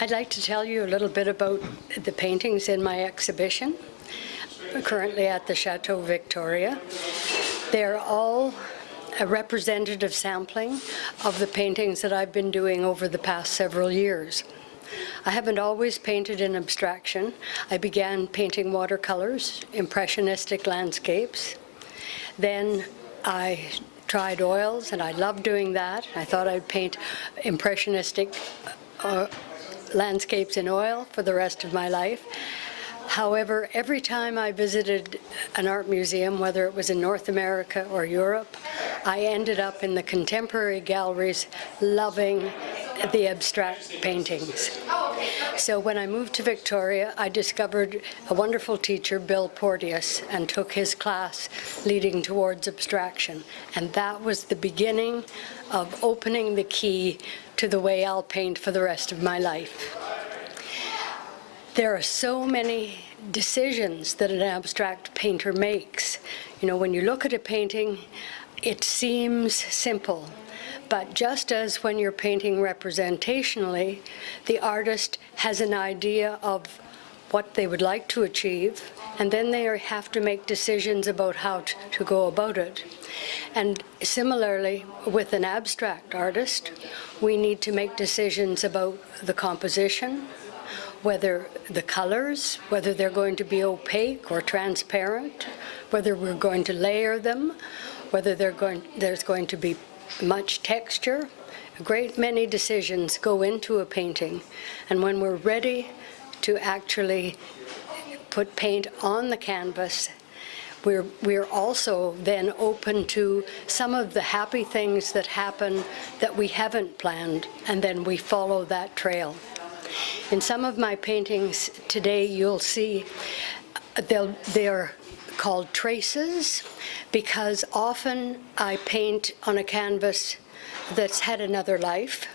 I'd like to tell you a little bit about the paintings in my exhibition, currently at the Chateau Victoria. They're all a representative sampling of the paintings that I've been doing over the past several years. I haven't always painted in abstraction. I began painting watercolors, impressionistic landscapes. Then I tried oils, and I loved doing that. I thought I'd paint impressionistic landscapes in oil for the rest of my life. However, every time I visited an art museum, whether it was in North America or Europe, I ended up in the contemporary galleries loving the abstract paintings. So when I moved to Victoria, I discovered a wonderful teacher, Bill Porteous, and took his class leading towards abstraction. And that was the beginning of opening the key to the way I'll paint for the rest of my life. There are so many decisions that an abstract painter makes. You know, when you look at a painting, it seems simple. But just as when you're painting representationally, the artist has an idea of what they would like to achieve, and then they have to make decisions about how to go about it. And similarly, with an abstract artist, we need to make decisions about the composition, whether the colors, whether they're going to be opaque or transparent, whether we're going to layer them, whether there's going to be much texture. A great many decisions go into a painting, and when we're ready to actually put paint on the canvas, we're also then open to some of the happy things that happen that we haven't planned, and then we follow that trail. In some of my paintings today, you'll see they're called traces, because often I paint on a canvas that's had another life,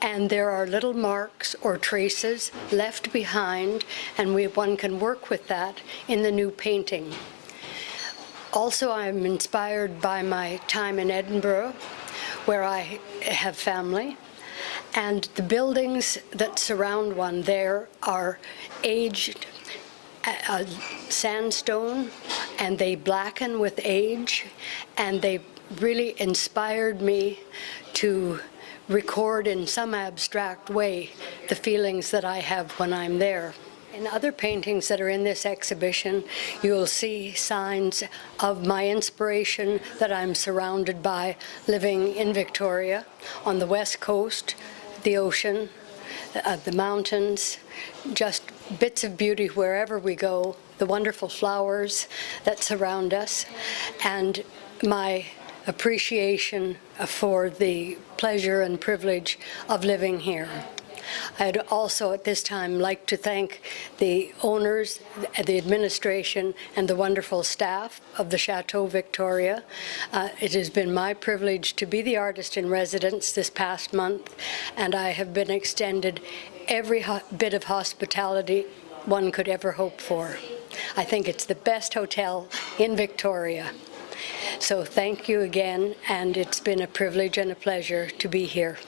and there are little marks or traces left behind, and one can work with that in the new painting. Also, I'm inspired by my time in Edinburgh, where I have family, and the buildings that surround one there are aged sandstone, and they blacken with age, and they really inspired me to record in some abstract way the feelings that I have when I'm there. In other paintings that are in this exhibition, you'll see signs of my inspiration that I'm surrounded by living in Victoria, on the west coast, the ocean, the mountains, just bits of beauty wherever we go, the wonderful flowers that surround us, and my appreciation for the pleasure and privilege of living here. I'd also at this time like to thank the owners, the administration, and the wonderful staff of the Chateau Victoria. It has been my privilege to be the artist in residence this past month, and I have been extended every bit of hospitality one could ever hope for. I think it's the best hotel in Victoria. So thank you again, and it's been a privilege and a pleasure to be here.